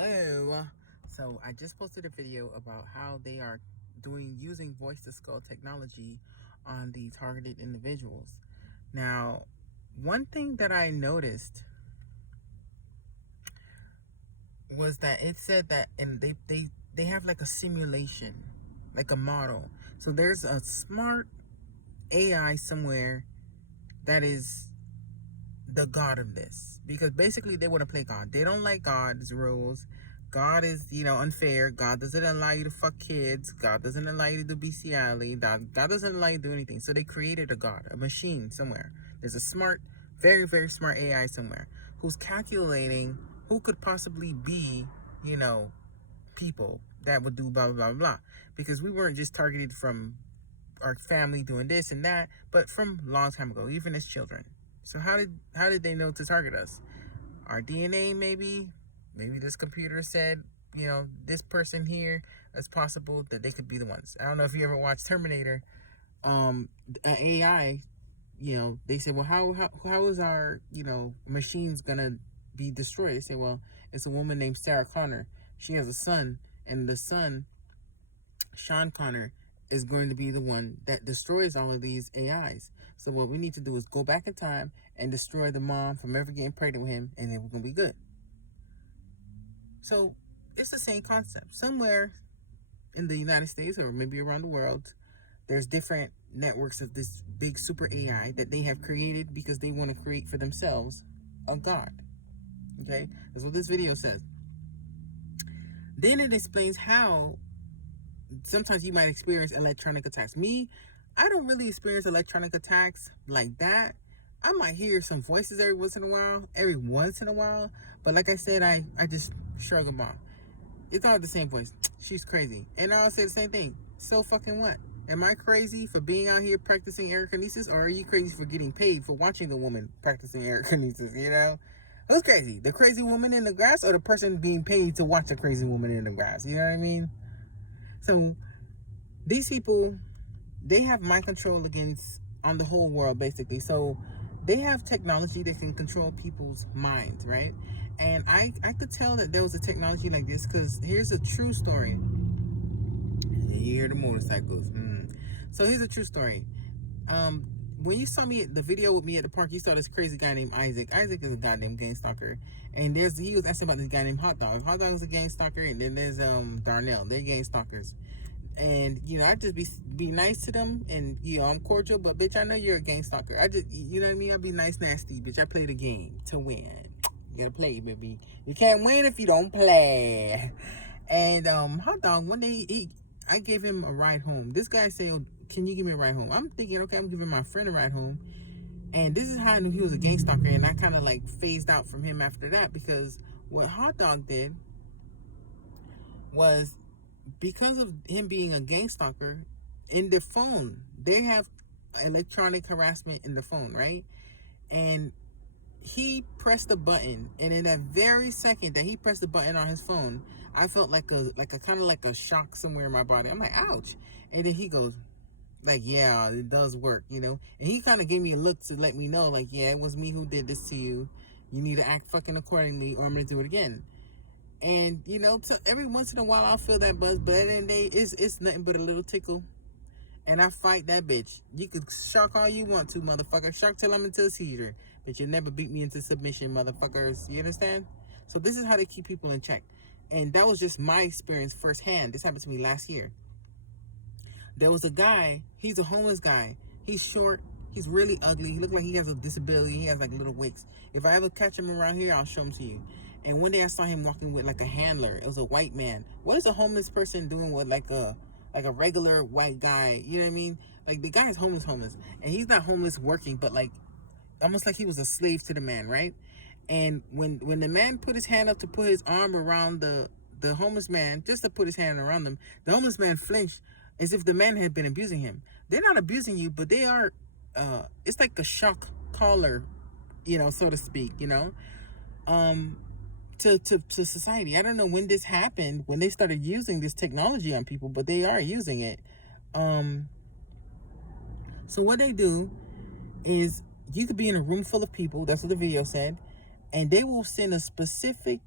Hello. So I just posted a video about how they are using voice to skull technology on the targeted individuals. Now, one thing that I noticed was that it said that, and they have like a simulation, like a model. So there's a smart AI somewhere that is the god of this, because basically they want to play God. They don't like God's rules. God is, unfair. God doesn't allow you to fuck kids. God doesn't allow you to do bestiality. God doesn't allow you to do anything. So they created a god, a machine somewhere. There's a smart, very, very smart AI somewhere who's calculating who could possibly be, people that would do blah, blah, blah, blah. Because we weren't just targeted from our family doing this and that, but from a long time ago, even as children. So how did they know to target us? Our DNA, maybe this computer said, this person here, it's possible that they could be the ones. I don't know if you ever watched Terminator. An AI, they said, well, how is our, machines gonna be destroyed? They say, well, it's a woman named Sarah Connor. She has a son, and the son, Sean Connor, is going to be the one that destroys all of these AIs. So what we need to do is go back in time and destroy the mom from ever getting pregnant with him, and then we're going to be good. So it's the same concept. Somewhere in the United States or maybe around the world, there's different networks of this big super AI that they have created because they want to create for themselves a god. Okay? That's what this video says. Then it explains how sometimes you might experience electronic attacks. Me, I don't really experience electronic attacks like that. I might hear some voices every once in a while. But like I said, I just shrug them off. It's all the same voice. She's crazy. And I'll say the same thing. So fucking what? Am I crazy for being out here practicing aerokinesis, or are you crazy for getting paid for watching the woman practicing aerokinesis, Who's crazy? The crazy woman in the grass, or the person being paid to watch a crazy woman in the grass? You know what I mean? So these people, they have mind control on the whole world, basically. So they have technology that can control people's minds, right? And I could tell that there was a technology like this because here's a true story. You hear the motorcycles. So here's a true story. When you saw the video with me at the park, you saw this crazy guy named Isaac. Isaac is a goddamn gang stalker. And he was asking about this guy named Hot Dog. Hot Dog is a gang stalker, and then there's Darnell. They're gang stalkers. And I just be nice to them, and I'm cordial, but bitch, I know you're a gang stalker. I just, you know what I mean? I be nice, nasty, bitch. I play the game to win. You gotta play, baby. You can't win if you don't play. And Hot Dog, one day I gave him a ride home. This guy said, oh, "Can you give me a ride home?" I'm thinking, okay, I'm giving my friend a ride home. And this is how I knew he was a gang stalker, and I kind of like phased out from him after that, because what Hot Dog did was, because of him being a gang stalker, in their phone, they have electronic harassment in the phone, right? And he pressed a button, and in that very second that he pressed the button on his phone, I felt like a kind of like a shock somewhere in my body. I'm like, ouch. And then he goes, like, yeah, it does work, And he kind of gave me a look to let me know, like, yeah, it was me who did this to you. You need to act fucking accordingly, or I'm gonna do it again. And so every once in a while I'll feel that buzz, but at the end of the day, it's nothing but a little tickle. And I fight that bitch. You could shark all you want to, motherfucker. Shark till I'm into a seizure. But you'll never beat me into submission, motherfuckers. You understand? So this is how they keep people in check. And that was just my experience firsthand. This happened to me last year. There was a guy, he's a homeless guy. He's short, he's really ugly. He looked like he has a disability. He has like little wicks. If I ever catch him around here, I'll show him to you. And one day I saw him walking with like a handler. It was a white man. What is a homeless person doing with like a regular white guy? You know what I mean? Like, the guy is homeless. And he's not homeless working, but like almost like he was a slave to the man, right? And when the man put his hand up to put his arm around the homeless man, just to put his hand around him, the homeless man flinched as if the man had been abusing him. They're not abusing you, but they are, it's like a shock collar, so to speak, to society. I don't know when this happened, when they started using this technology on people, but they are using it. So what they do is, you could be in a room full of people, that's what the video said, and they will send a specific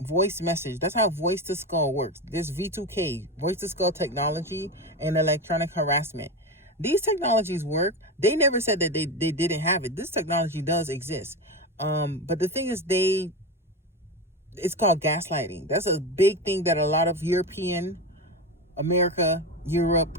voice message. That's how voice to skull works. There's V2K, voice to skull technology, and electronic harassment. These technologies work. They never said that they didn't have it. This technology does exist. But the thing is, it's called gaslighting. That's a big thing that a lot of European, America, Europe,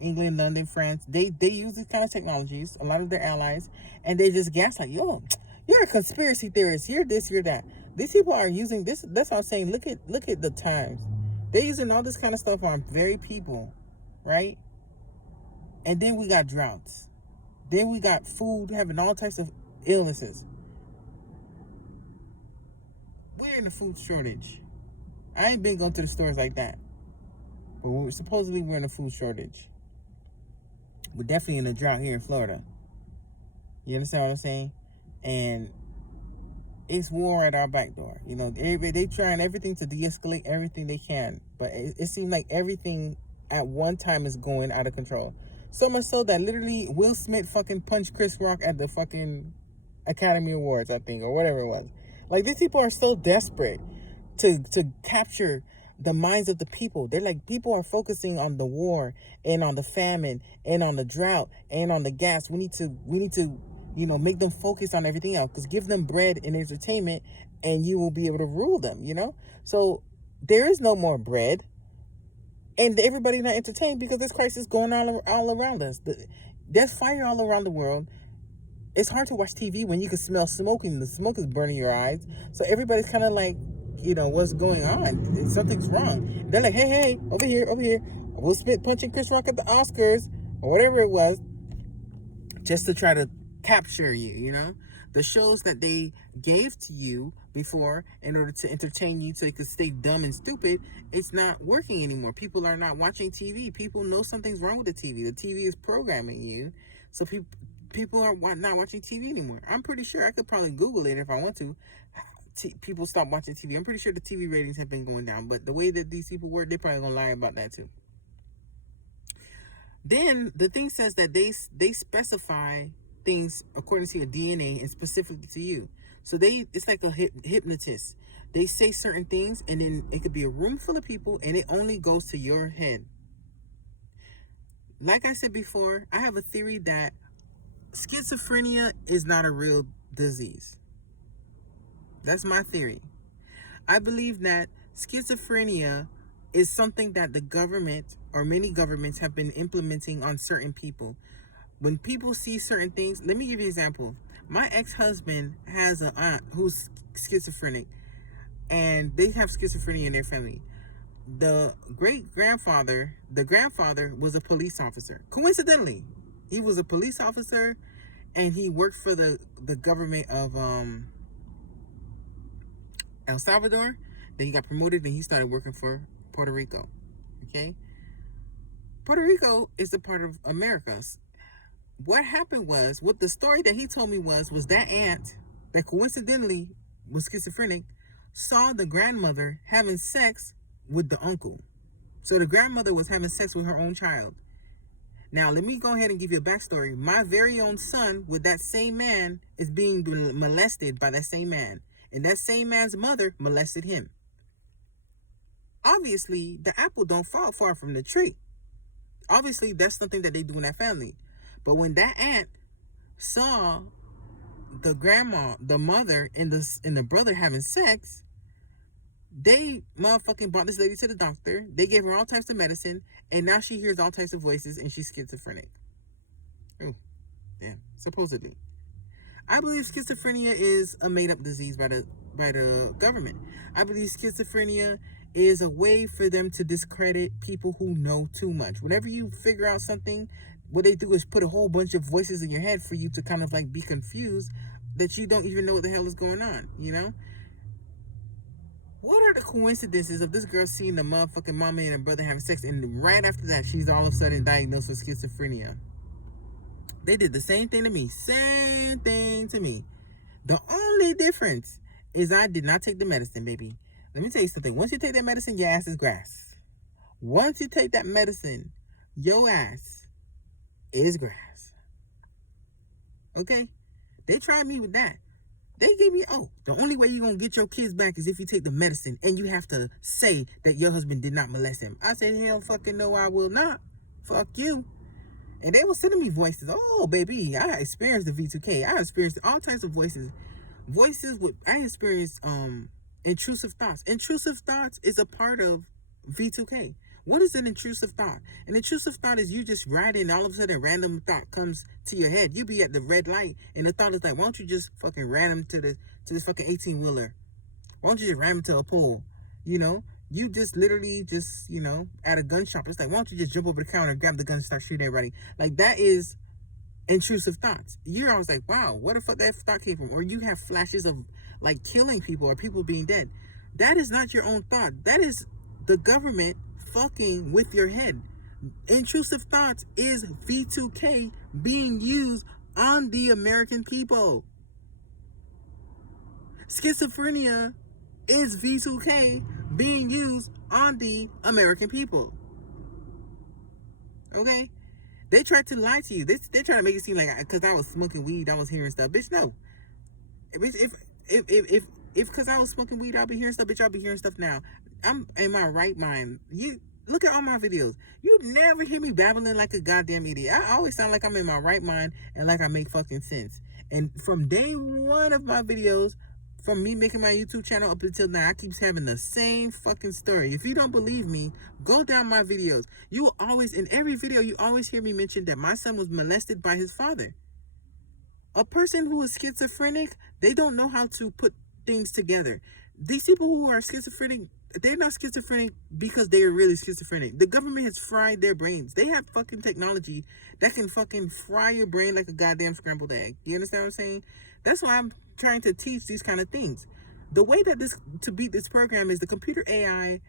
England, London, France, they use these kind of technologies, a lot of their allies, and they just gaslight, yo, you're a conspiracy theorist, you're this, you're that. These people are using this. That's what I'm saying. Look at the times. They're using all this kind of stuff on very people, right? And then we got droughts. Then we got food having all types of illnesses. We're in a food shortage. I ain't been going to the stores like that. But we're in a food shortage. We're definitely in a drought here in Florida. You understand what I'm saying? And it's war at our back door. You know, they trying everything to de-escalate everything they can. But it seems like everything at one time is going out of control. So much so that literally Will Smith fucking punched Chris Rock at the fucking Academy Awards, I think, or whatever it was. Like, these people are so desperate to capture the minds of the people. They're like, people are focusing on the war and on the famine and on the drought and on the gas. We need to, you know, make them focus on everything else. Because give them bread and entertainment and you will be able to rule them, you know? So there is no more bread. And everybody not entertained because this crisis going on all around us. There's fire all around the world. It's hard to watch TV when you can smell smoke and the smoke is burning your eyes. So everybody's kind of like, you know, what's going on? Something's wrong. They're like, hey, over here. Will Smith punching Chris Rock at the Oscars or whatever it was, just to try to capture you, you know? The shows that they gave to you before in order to entertain you so you could stay dumb and stupid, it's not working anymore. People are not watching TV. People know something's wrong with the TV. The TV is programming you. So people are not watching TV anymore. I'm pretty sure I could probably Google it if I want to. People stop watching TV. I'm pretty sure the TV ratings have been going down. But the way that these people work, they're probably going to lie about that too. Then the thing says that they specify things according to your DNA and specifically to you. So it's like a hypnotist. They say certain things and then it could be a room full of people and it only goes to your head. Like I said before, I have a theory that schizophrenia is not a real disease. That's my theory. I believe that schizophrenia is something that the government or many governments have been implementing on certain people. When people see certain things, let me give you an example. My ex-husband has an aunt who's schizophrenic, and they have schizophrenia in their family. The grandfather was a police officer. Coincidentally, he was a police officer, and he worked for the government of El Salvador. Then he got promoted, and he started working for Puerto Rico. Okay, Puerto Rico is a part of America. What happened was, what the story that he told me was that aunt that coincidentally was schizophrenic saw the grandmother having sex with the uncle. So the grandmother was having sex with her own child. Now, let me go ahead and give you a backstory. My very own son with that same man is being molested by that same man. And that same man's mother molested him. Obviously, the apple don't fall far from the tree. Obviously, that's something that they do in that family. But when that aunt saw the grandma, the mother, and the brother having sex, they motherfucking brought this lady to the doctor. They gave her all types of medicine, and now she hears all types of voices, and she's schizophrenic. Oh, yeah, supposedly. I believe schizophrenia is a made-up disease by the government. I believe schizophrenia is a way for them to discredit people who know too much. Whenever you figure out something, what they do is put a whole bunch of voices in your head for you to kind of like be confused that you don't even know what the hell is going on, you know? What are the coincidences of this girl seeing the motherfucking mama and her brother having sex, and right after that, she's all of a sudden diagnosed with schizophrenia? They did the same thing to me. Same thing to me. The only difference is I did not take the medicine, baby. Let me tell you something. Once you take that medicine, your ass is grass. Once you take that medicine, your ass is grass. Okay? They tried me with that. They gave me, oh, the only way you're going to get your kids back is if you take the medicine and you have to say that your husband did not molest him. I said, hell fucking no, I will not. Fuck you. And they were sending me voices. Oh, baby, I experienced the V2K. I experienced all types of voices. I experienced intrusive thoughts. Intrusive thoughts is a part of V2K. What is an intrusive thought? An intrusive thought is you just riding and all of a sudden a random thought comes to your head. You be at the red light and the thought is like, why don't you just fucking ram him to this fucking 18-wheeler? Why don't you just ram him to a pole? You know? You just literally just, at a gun shop. It's like, why don't you just jump over the counter, grab the gun and start shooting everybody? Like, that is intrusive thoughts. You're always like, wow, what the fuck that thought came from? Or you have flashes of like killing people or people being dead. That is not your own thought. That is the government fucking with your head. Intrusive thoughts is V2K being used on the American people. Schizophrenia is V2K being used on the American people. Okay? They tried to lie to you. They're trying to make it seem like because I was smoking weed, I was hearing stuff. Bitch, no. If because I was smoking weed, I'll be hearing stuff. Bitch, I'll be hearing stuff now. I'm in my right mind. You look at all my videos. You never hear me babbling like a goddamn idiot. I always sound like I'm in my right mind and like I make fucking sense. And from day one of my videos, from me making my YouTube channel up until now, I keep having the same fucking story. If you don't believe me, go down my videos. You will always, in every video, you always hear me mention that my son was molested by his father. A person who is schizophrenic, they don't know how to put things together. These people who are schizophrenic, they're not schizophrenic because they are really schizophrenic. The government has fried their brains. They have fucking technology that can fucking fry your brain like a goddamn scrambled egg. You understand what I'm saying? That's why I'm trying to teach these kind of things. The way that to beat this program is the computer AI.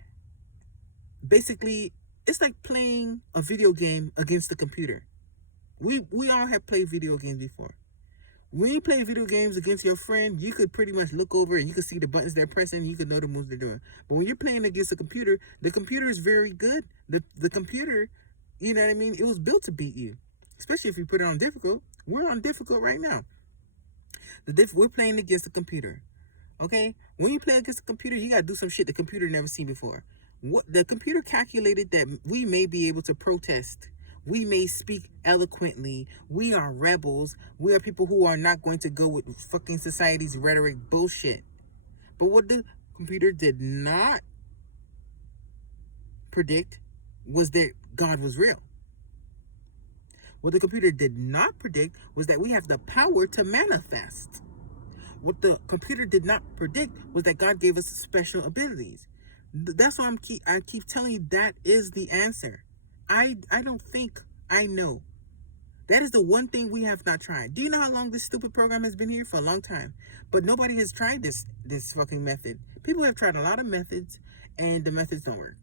Basically, it's like playing a video game against the computer. We all have played video games before. When you play video games against your friend, you could pretty much look over and you could see the buttons they're pressing. You could know the moves they're doing. But when you're playing against the computer is very good. The computer, you know what I mean? It was built to beat you, especially if you put it on difficult. We're on difficult right now. We're playing against the computer. Okay? When you play against the computer, you got to do some shit the computer never seen before. What the computer calculated that we may be able to protest. We may speak eloquently. We are rebels. We are people who are not going to go with fucking society's rhetoric bullshit. But what the computer did not predict was that God was real. What the computer did not predict was that we have the power to manifest. What the computer did not predict was that God gave us special abilities. That's why I keep telling you that is the answer. I don't think I know. That is the one thing we have not tried. Do you know how long this stupid program has been here? For a long time. But nobody has tried this fucking method. People have tried a lot of methods, and the methods don't work.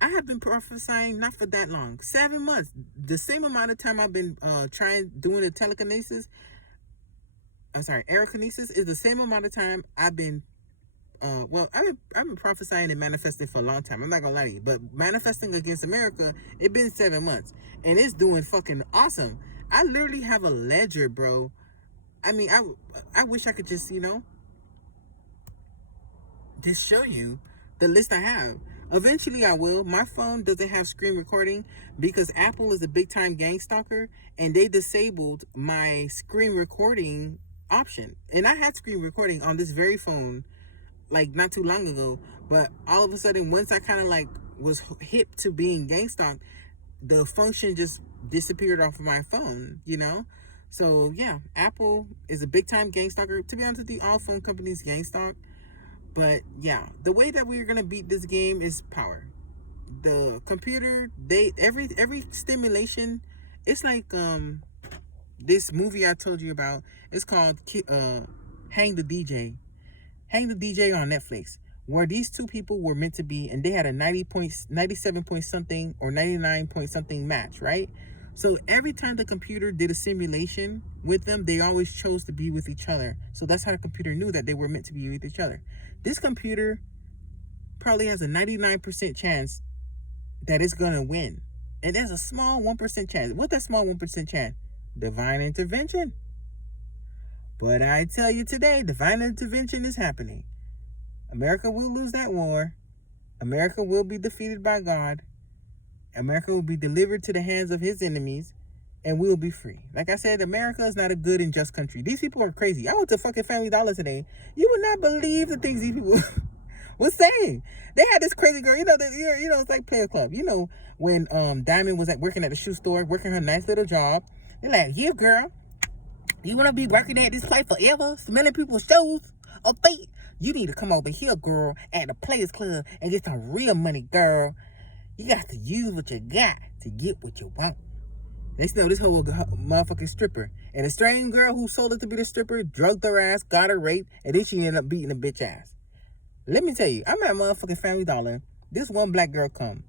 I have been prophesying not for that long. 7 months. The same amount of time I've been doing the telekinesis. Aerokinesis is the same amount of time I've been I've been prophesying and manifesting for a long time. I'm not gonna lie to you, but manifesting against America, it's been 7 months, and it's doing fucking awesome. I literally have a ledger, bro. I mean, I wish I could just just show you the list I have. Eventually, I will. My phone doesn't have screen recording because Apple is a big time gang stalker, and they disabled my screen recording option. And I had screen recording on this very phone like not too long ago, but all of a sudden, once I kind of like was hip to being gang stalked, the function just disappeared off of my phone, So yeah, Apple is a big time gang stalker. To be honest with you, all phone companies gang stalk. But yeah, the way that we're gonna beat this game is power. The computer, every stimulation, it's like this movie I told you about. It's called Hang the DJ. Hang the DJ on Netflix, where these two people were meant to be, and they had a 97 point something or 99 point something match, right? So every time the computer did a simulation with them, they always chose to be with each other. So that's how the computer knew that they were meant to be with each other. This computer probably has a 99% chance that it's gonna win, and there's a small 1% chance. What's that small 1% chance? Divine intervention. But I tell you today, divine intervention is happening. America will lose that war. America will be defeated by God. America will be delivered to the hands of his enemies, and we will be free. Like I said, America is not a good and just country. These people are crazy. I went to fucking Family Dollar today. You would not believe the things these people was saying. They had this crazy girl. It's like Player Club. When Diamond was working at the shoe store, working her nice little job. They're like, yeah, girl, you want to be working at this place forever, smelling people's shoes or feet? You need to come over here, girl, at the Players Club and get some real money, girl. You got to use what you got to get what you want. Next thing you know, this whole motherfucking stripper. And the strange girl who sold it to be the stripper drugged her ass, got her raped, and then she ended up beating the bitch ass. Let me tell you, I'm at motherfucking Family Dollar. This one black girl come.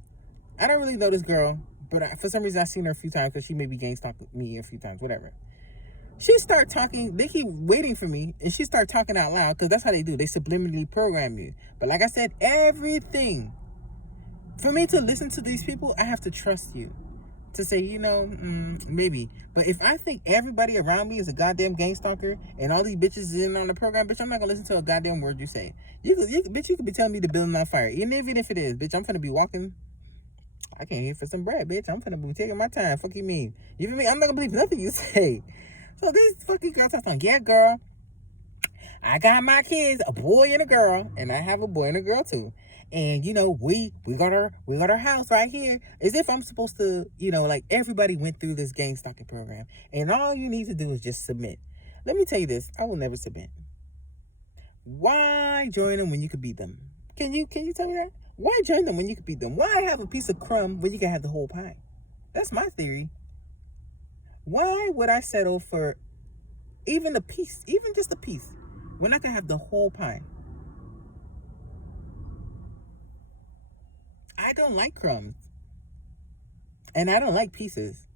I don't really know this girl, but for some reason I've seen her a few times because she maybe gang stalked me a few times, whatever. She start talking, they keep waiting for me, and she start talking out loud because that's how they do. They subliminally program you. But like I said, everything. For me to listen to these people, I have to trust you. To say, maybe. But if I think everybody around me is a goddamn gang stalker and all these bitches is in on the program, bitch, I'm not gonna listen to a goddamn word you say. Bitch, you could be telling me the building on fire. Even if it is, bitch, I'm finna be walking. I can't hear for some bread, bitch. I'm finna be taking my time. Fuck you mean? You feel me? I'm not gonna believe nothing you say. So this fucking girl talks on, yeah, girl, I got my kids, a boy and a girl, and I have a boy and a girl too. And we got our house right here. As if I'm supposed to, like everybody went through this gang stalking program, and all you need to do is just submit. Let me tell you this: I will never submit. Why join them when you could beat them? Can you tell me that? Why join them when you could beat them? Why have a piece of crumb when you can have the whole pie? That's my theory. Why would I settle for even a piece, even just a piece, when I can have the whole pie? I don't like crumbs. And I don't like pieces.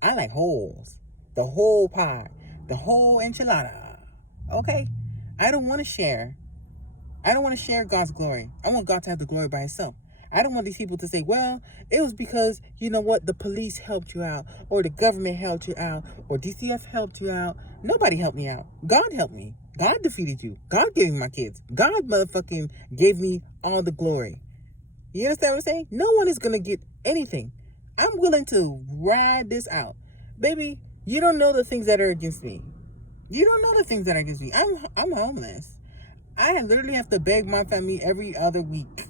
I like wholes. The whole pie. The whole enchilada. Okay? I don't want to share. I don't want to share God's glory. I want God to have the glory by himself. I don't want these people to say, well, it was because, the police helped you out, or the government helped you out, or DCF helped you out. Nobody helped me out. God helped me. God defeated you. God gave me my kids. God motherfucking gave me all the glory. You understand what I'm saying? No one is going to get anything. I'm willing to ride this out. Baby, you don't know the things that are against me. You don't know the things that are against me. I'm homeless. I literally have to beg my family every other week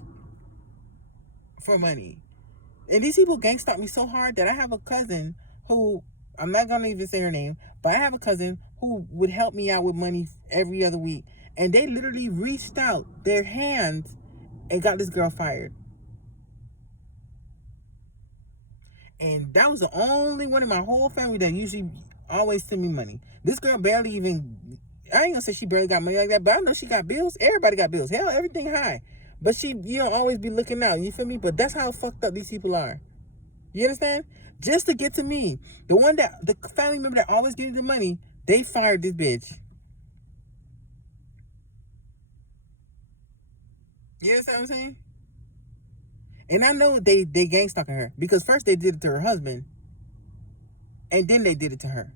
for money. And these people gang stalk me so hard that I have a cousin who, I'm not going to even say her name, but I have a cousin who would help me out with money every other week. And they literally reached out their hands and got this girl fired. And that was the only one in my whole family that usually always send me money. This girl barely even, I ain't gonna say she barely got money like that, but I know she got bills. Everybody got bills. Hell, everything high. But she, always be looking out. You feel me? But that's how fucked up these people are. You understand? Just to get to me. The family member that always gave the money, they fired this bitch. You understand what I'm saying? And I know they gang stalking her because first they did it to her husband, and then they did it to her.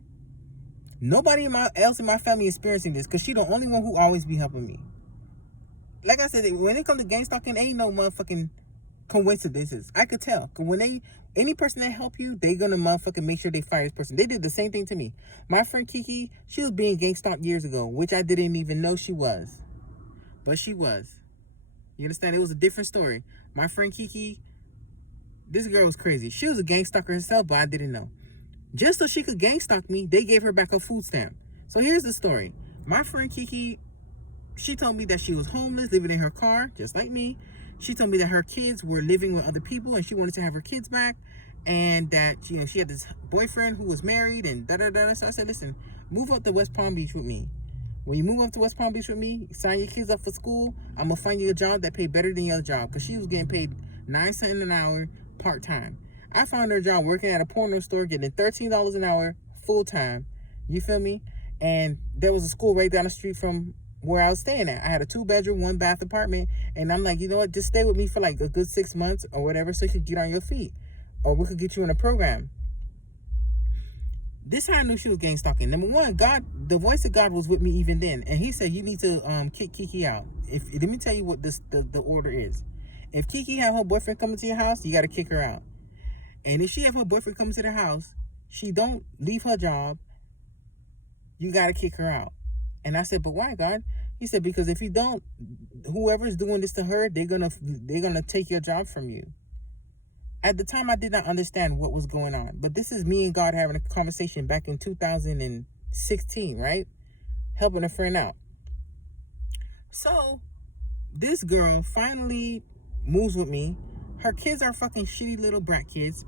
Nobody else in my family experiencing this because she the only one who always be helping me. Like I said, when it comes to gang stalking, ain't no motherfucking coincidences. I could tell. Cause when any person that help you, they gonna motherfucking make sure they fire this person. They did the same thing to me. My friend Kiki, she was being gang stalked years ago, which I didn't even know she was. But she was. You understand? It was a different story. My friend Kiki, this girl was crazy. She was a gang stalker herself, but I didn't know. Just so she could gang stalk me, they gave her back her food stamp. So here's the story. My friend Kiki, she told me that she was homeless, living in her car, just like me. She told me that her kids were living with other people and she wanted to have her kids back. And that, she had this boyfriend who was married and da-da-da. So I said, listen, move up to West Palm Beach with me. When you move up to West Palm Beach with me, sign your kids up for school, I'm going to find you a job that pay better than your job. Because she was getting paid $9 cents an hour part-time. I found her a job working at a porno store, getting $13 an hour full-time. You feel me? And there was a school right down the street from where I was staying at. I had a 2-bedroom, 1-bath apartment. And I'm like, you know what? Just stay with me for like a good 6 months or whatever so you could get on your feet. Or we could get you in a program. This how I knew she was gang stalking. Number one, God, the voice of God was with me even then, and He said you need to kick Kiki out. If let me tell you what the order is. If Kiki have her boyfriend coming to your house, you got to kick her out. And if she have her boyfriend coming to the house, she don't leave her job, you got to kick her out. And I said, but why, God? He said, because if you don't, whoever's doing this to her, they're gonna take your job from you. At the time, I did not understand what was going on. But this is me and God having a conversation back in 2016, right? Helping a friend out. So, this girl finally moves with me. Her kids are fucking shitty little brat kids.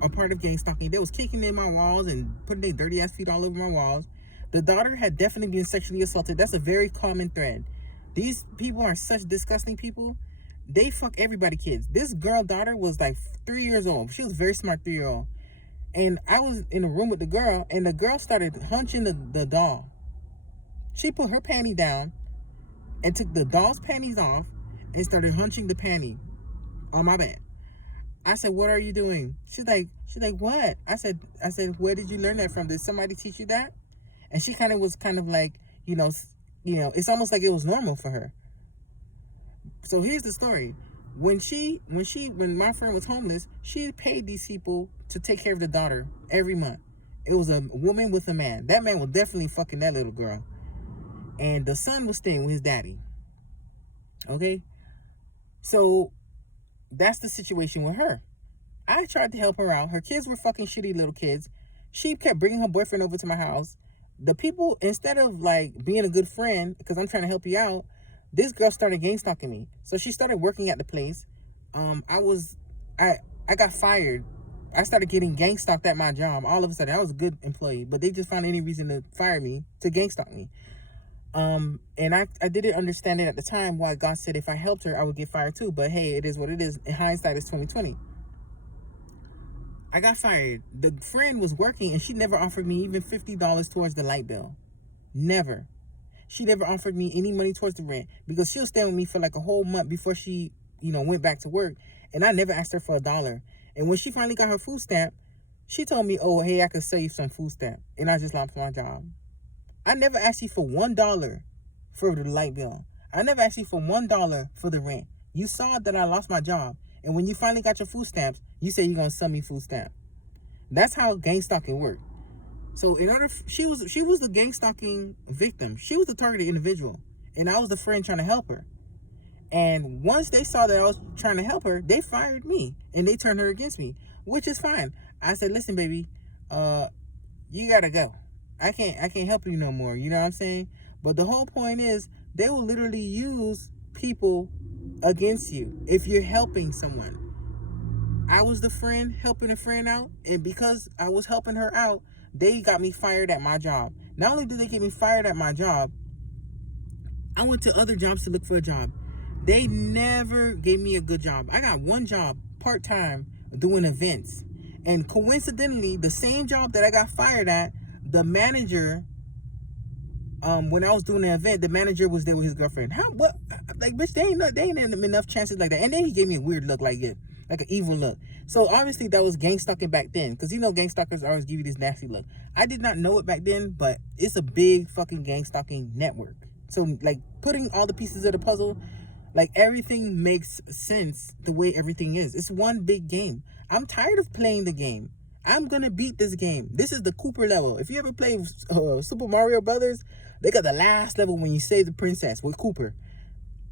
Are part of gang stalking. They was kicking in my walls and putting their dirty ass feet all over my walls. The daughter had definitely been sexually assaulted. That's a very common thread. These people are such disgusting people. They fuck everybody kids. This girl daughter was like 3 years old. She was a very smart 3-year-old. And I was in a room with the girl, and the girl started hunching the doll. She put her panty down and took the doll's panties off and started hunching the panty on my bed. I said, what are you doing? She's like, what? I said, where did you learn that from? Did somebody teach you that? And she was like, it's almost like it was normal for her. So here's the story. When my friend was homeless, she paid these people to take care of the daughter every month. It was a woman with a man. That man was definitely fucking that little girl. And the son was staying with his daddy. Okay? So that's the situation with her. I tried to help her out. Her kids were fucking shitty little kids. She kept bringing her boyfriend over to my house. The people, instead of like being a good friend, because I'm trying to help you out, this girl started gang stalking me. So she started working at the place. I got fired. I started getting gang stalked at my job. All of a sudden, I was a good employee, but they just found any reason to fire me, to gang stalk me. And I didn't understand it at the time why God said if I helped her, I would get fired too. But hey, it is what it is. In hindsight, it's 2020. I got fired. The friend was working and she never offered me even $50 towards the light bill. Never. She never offered me any money towards the rent because she'll stay with me for like a whole month before she, went back to work. And I never asked her for $1. And when she finally got her food stamp, she told me, oh, hey, I could save some food stamp. And I just lost my job. I never asked you for $1 for the light bill. I never asked you for $1 for the rent. You saw that I lost my job. And when you finally got your food stamps, you said you're going to sell me food stamp. That's how gang stalking worked. So she was the gang stalking victim. She was the targeted individual. And I was the friend trying to help her. And once they saw that I was trying to help her, they fired me. And they turned her against me, which is fine. I said, listen, baby, you got to go. I can't help you no more. You know what I'm saying? But the whole point is they will literally use people against you if you're helping someone. I was the friend helping a friend out, and because I was helping her out, they got me fired at my job. Not only did they get me fired at my job, I went to other jobs to look for a job. They never gave me a good job. I got one job part-time doing events. And coincidentally, the same job that I got fired at, the manager, when I was doing the event, the manager was there with his girlfriend. Bitch, they ain't enough chances like that. And then he gave me a weird look, like an evil look. So obviously that was gang stalking back then, because gang stalkers always give you this nasty look. I did not know it back then, but it's a big fucking gang stalking network. So like putting all the pieces of the puzzle, like everything makes sense the way everything is. It's one big game. I'm tired of playing the game. I'm gonna beat this game. This is the Cooper level. If you ever play Super Mario Brothers, they got the last level when you save the princess with Cooper.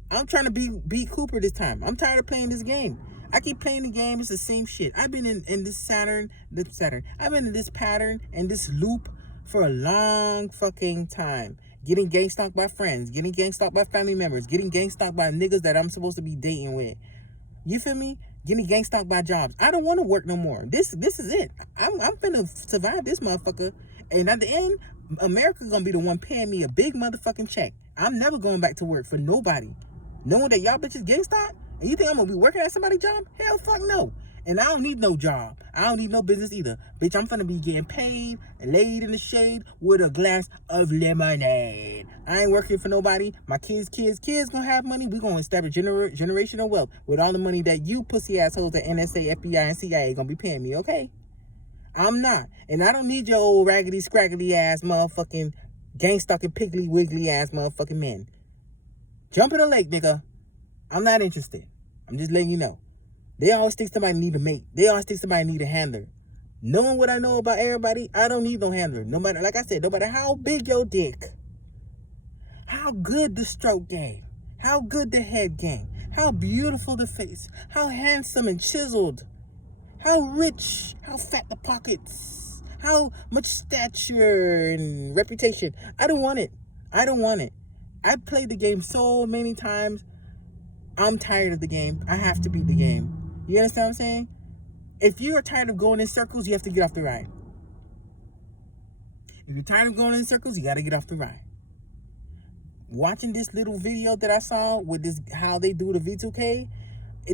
I'm trying to beat Cooper this time. I'm tired of playing this game. I keep playing the game. It's the same shit. I've been in this Saturn. I've been in this pattern and this loop for a long fucking time. Getting gang stalked by friends. Getting gang stalked by family members. Getting gang stalked by niggas that I'm supposed to be dating with. You feel me? Getting gang stalked by jobs. I don't want to work no more. This is it. I'm finna survive this motherfucker. And at the end, America's gonna be the one paying me a big motherfucking check. I'm never going back to work for nobody. Knowing that y'all bitches gang stalked? And you think I'm gonna be working at somebody's job? Hell fuck no. And I don't need no job. I don't need no business either. Bitch, I'm finna be getting paid and laid in the shade with a glass of lemonade. I ain't working for nobody. My kids gonna have money. We gonna establish generational wealth with all the money that you pussy assholes at NSA, FBI, and CIA gonna be paying me, okay? I'm not. And I don't need your old raggedy, scraggly ass motherfucking gang-stalking, piggly, wiggly ass motherfucking men. Jump in the lake, nigga. I'm not interested. I'm just letting you know. They always think somebody need a mate. They always think somebody need a handler. Knowing what I know about everybody, I don't need no handler. No matter, like I said, no matter how big your dick, how good the stroke game, how good the head game, how beautiful the face, how handsome and chiseled, how rich, how fat the pockets, how much stature and reputation. I don't want it. I don't want it. I've played the game so many times. I'm tired of the game. I have to beat the game. You understand what I'm saying? If you are tired of going in circles, you have to get off the ride. If you're tired of going in circles, you got to get off the ride. Watching this little video that I saw with this, how they do the V2K,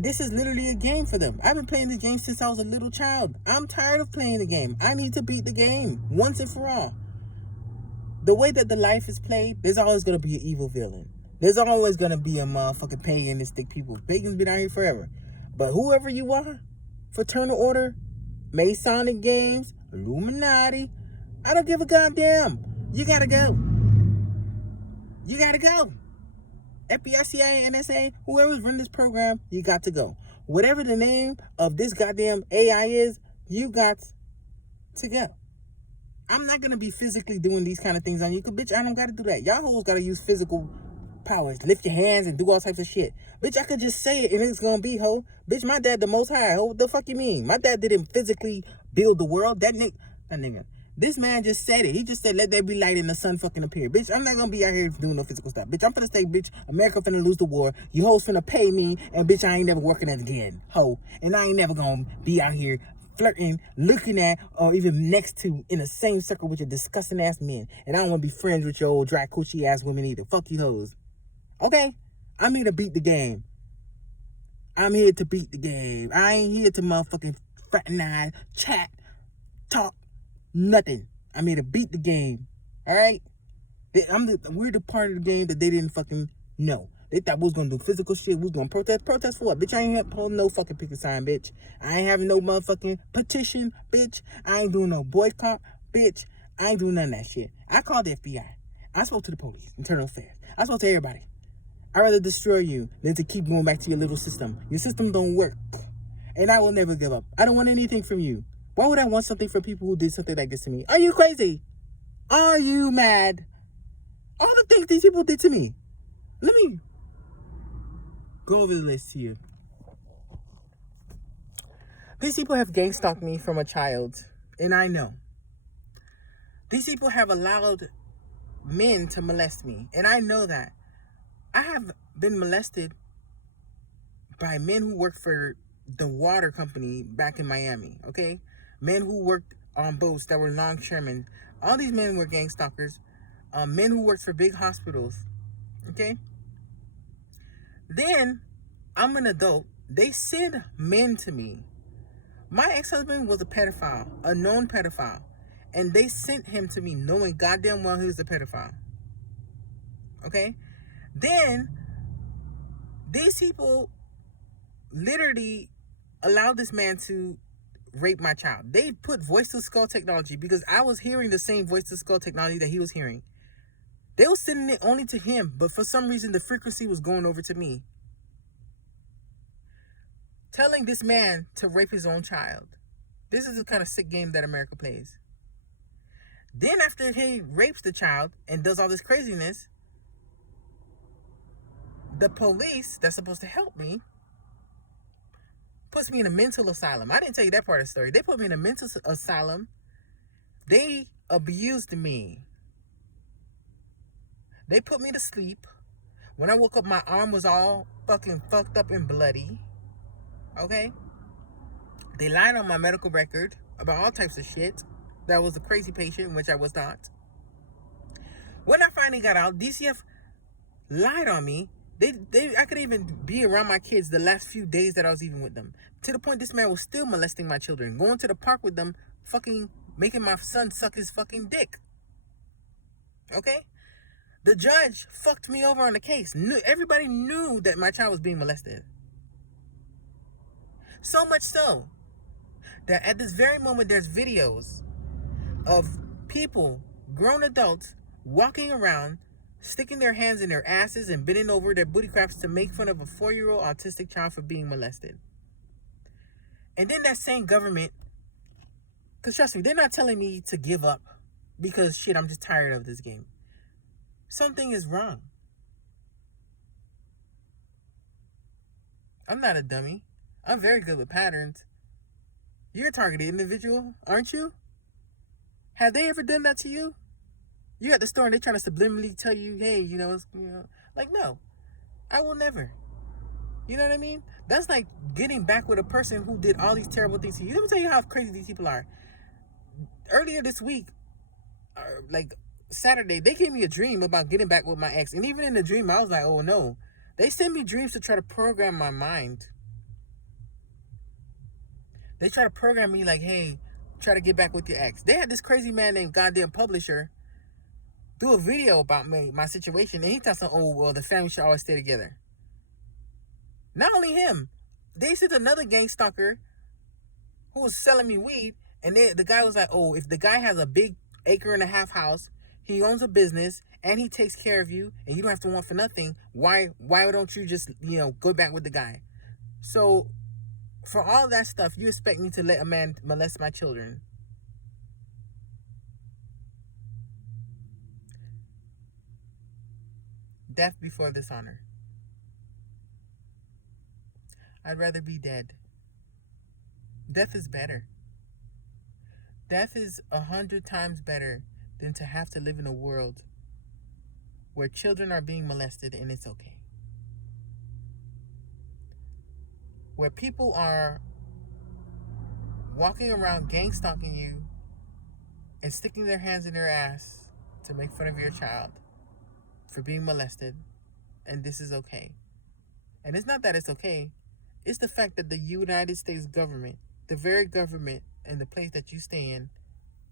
this is literally a game for them. I've been playing this game since I was a little child. I'm tired of playing the game. I need to beat the game once and for all. The way that the life is played, there's always going to be an evil villain. There's always going to be a motherfucking pagan and stick people. Pagan's been out here forever. But whoever you are, Fraternal Order, Masonic Games, Illuminati, I don't give a goddamn. You gotta go. You gotta go. FBI, CIA, NSA, whoever's running this program, you got to go. Whatever the name of this goddamn AI is, you got to go. I'm not gonna be physically doing these kind of things on you, cause bitch, I don't gotta do that. Y'all hoes gotta use physical powers, lift your hands and do all types of shit. Bitch, I could just say it and it's gonna be, ho. Bitch, my dad the most high, ho. What the fuck you mean? My dad didn't physically build the world. That nigga. This man just said it. He just said, let there be light and the sun fucking appear. Bitch, I'm not gonna be out here doing no physical stuff. Bitch, I'm finna say, bitch, America finna lose the war. You hoes finna pay me, and bitch, I ain't never working at again, ho. And I ain't never gonna be out here flirting, looking at, or even next to in the same circle with your disgusting ass men. And I don't wanna be friends with your old dry coochie ass women either. Fuck you hoes. Okay? I'm here to beat the game. I'm here to beat the game. I ain't here to motherfucking fraternize, chat, talk, nothing. I'm here to beat the game. Alright? We're the part of the game that they didn't fucking know. They thought we was gonna do physical shit. We was gonna protest. Protest for what? Bitch, I ain't holding no fucking picket sign, bitch. I ain't having no motherfucking petition, bitch. I ain't doing no boycott, bitch. I ain't doing none of that shit. I called the FBI. I spoke to the police, internal affairs. I spoke to everybody. I'd rather destroy you than to keep going back to your little system. Your system don't work. And I will never give up. I don't want anything from you. Why would I want something from people who did something like this to me? Are you crazy? Are you mad? All the things these people did to me. Let me go over the list to you. These people have gang stalked me from a child. And I know. These people have allowed men to molest me. And I know that. I have been molested by men who work for the water company back in Miami, okay? Men who worked on boats that were longshoremen. All these men were gang stalkers. Men who worked for big hospitals, okay? Then, I'm an adult. They send men to me. My ex-husband was a pedophile, a known pedophile. And they sent him to me knowing goddamn well he was a pedophile. Okay? Then, these people literally allowed this man to rape my child. They put voice-to-skull technology because I was hearing the same voice-to-skull technology that he was hearing. They were sending it only to him, but for some reason the frequency was going over to me. Telling this man to rape his own child. This is the kind of sick game that America plays. Then after he rapes the child and does all this craziness, the police that's supposed to help me puts me in a mental asylum. I didn't tell you that part of the story. They put me in a mental asylum. They abused me. They put me to sleep. When I woke up, my arm was all fucking fucked up and bloody. Okay? They lied on my medical record about all types of shit. That I was a crazy patient, which I was not. When I finally got out, DCF lied on me. I could even be around my kids the last few days that I was even with them. To the point this man was still molesting my children. Going to the park with them, fucking making my son suck his fucking dick. Okay? The judge fucked me over on the case. Everybody knew that my child was being molested. So much so that at this very moment there's videos of people, grown adults, walking around, sticking their hands in their asses and bending over their booty craps to make fun of a 4-year-old autistic child for being molested. And then that same government, because trust me, they're not telling me to give up because shit, I'm just tired of this game. Something is wrong. I'm not a dummy. I'm very good with patterns. You're a targeted individual, aren't you? Have they ever done that to you? You at the store and they're trying to subliminally tell you, hey, like, no, I will never. You know what I mean? That's like getting back with a person who did all these terrible things to you. Let me tell you how crazy these people are. Earlier this week, like Saturday, they gave me a dream about getting back with my ex. And even in the dream, I was like, oh no. They send me dreams to try to program my mind. They try to program me like, hey, try to get back with your ex. They had this crazy man named Goddamn Publisher do a video about me, my situation, and he thought, oh, well, the family should always stay together. Not only him, they sent another gang stalker who was selling me weed, and the guy was like, oh, if the guy has a big 1.5-acre house, he owns a business, and he takes care of you, and you don't have to want for nothing, why don't you just, go back with the guy? So, for all that stuff, you expect me to let a man molest my children? Death before dishonor. I'd rather be dead. Death is better. Death is 100 times better than to have to live in a world where children are being molested and it's okay. Where people are walking around gang stalking you and sticking their hands in their ass to make fun of your child for being molested, and this is okay. And it's not that it's okay, it's the fact that the United States government, the very government and the place that you stay in,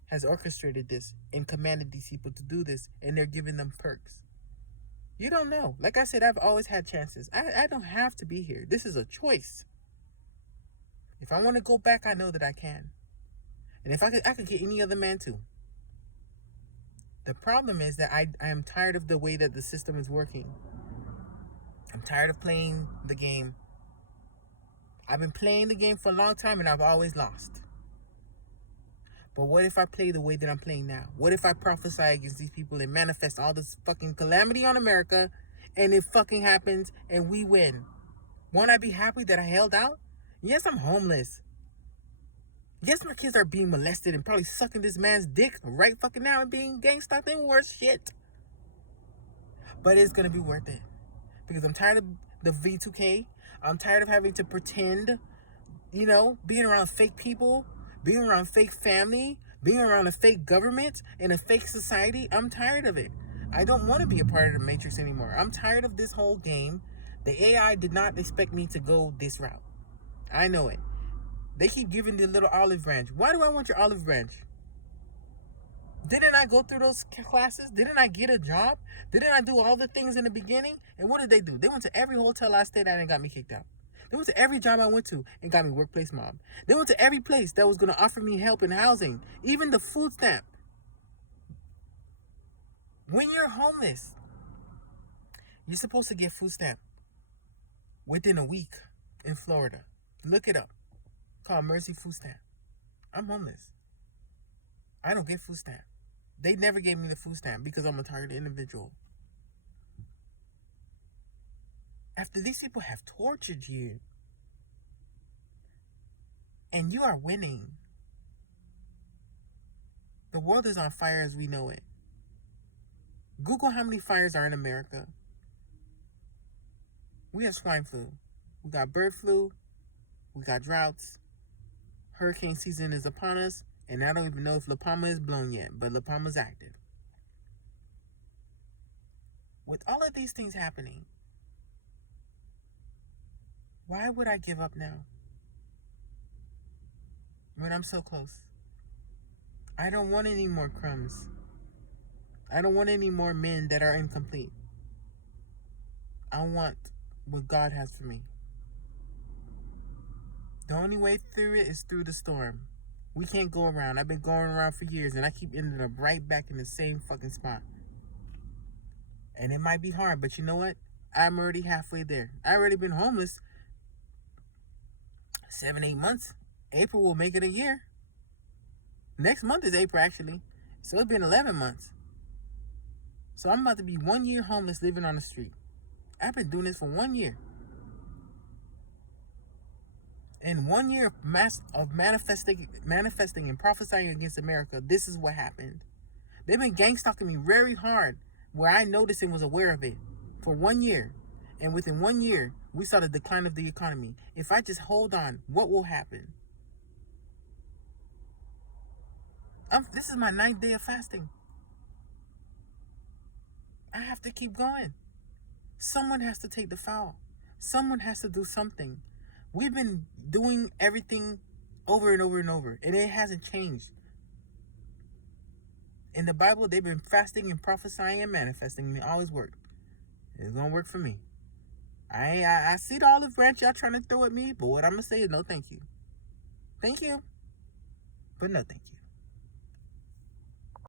has orchestrated this and commanded these people to do this, and they're giving them perks. You don't know. Like I said, I've always had chances. I don't have to be here. This is a choice. If I want to go back, I know that I can. And if I could get any other man too. The problem is that I am tired of the way that the system is working. I'm tired of playing the game. I've been playing the game for a long time and I've always lost. But what if I play the way that I'm playing now? What if I prophesy against these people and manifest all this fucking calamity on America and it fucking happens and we win? Won't I be happy that I held out? Yes, I'm homeless. Yes, my kids are being molested and probably sucking this man's dick right fucking now and being gang stalked and worse shit. But it's going to be worth it. Because I'm tired of the V2K. I'm tired of having to pretend, being around fake people, being around fake family, being around a fake government and a fake society. I'm tired of it. I don't want to be a part of the Matrix anymore. I'm tired of this whole game. The AI did not expect me to go this route. I know it. They keep giving the little olive branch. Why do I want your olive branch? Didn't I go through those classes? Didn't I get a job? Didn't I do all the things in the beginning? And what did they do? They went to every hotel I stayed at and got me kicked out. They went to every job I went to and got me workplace mob. They went to every place that was going to offer me help and housing. Even the food stamp. When you're homeless, you're supposed to get food stamp within a week in Florida. Look it up. Called Mercy Food Stamp. I'm homeless. I don't get food stamp. They never gave me the food stamp because I'm a targeted individual. After these people have tortured you and you are winning, the world is on fire as we know it. Google how many fires are in America. We have swine flu. We got bird flu. We got droughts. Hurricane season is upon us. And I don't even know if La Palma is blown yet, but La Palma's active. With all of these things happening, why would I give up now? When I'm so close. I don't want any more crumbs. I don't want any more men that are incomplete. I want what God has for me. The only way through it is through the storm. We can't go around. I've been going around for years and I keep ending up right back in the same fucking spot. And it might be hard, but you know what? I'm already halfway there. I already been homeless 7, 8 months. April will make it a year. Next month is April, actually. So it's been 11 months. So I'm about to be 1 year homeless living on the street. I've been doing this for 1 year. In 1 year of manifesting and prophesying against America, this is what happened. They've been gang stalking me very hard, where I noticed and was aware of it for 1 year. And within 1 year, we saw the decline of the economy. If I just hold on, what will happen? This is my 9th day of fasting. I have to keep going. Someone has to take the fall. Someone has to do something. We've been doing everything over and over and over, and it hasn't changed. In the Bible, they've been fasting and prophesying and manifesting, and it always worked. It's gonna work for me. I see the olive branch y'all trying to throw at me, but what I'm gonna say is no thank you. Thank you, but no thank you.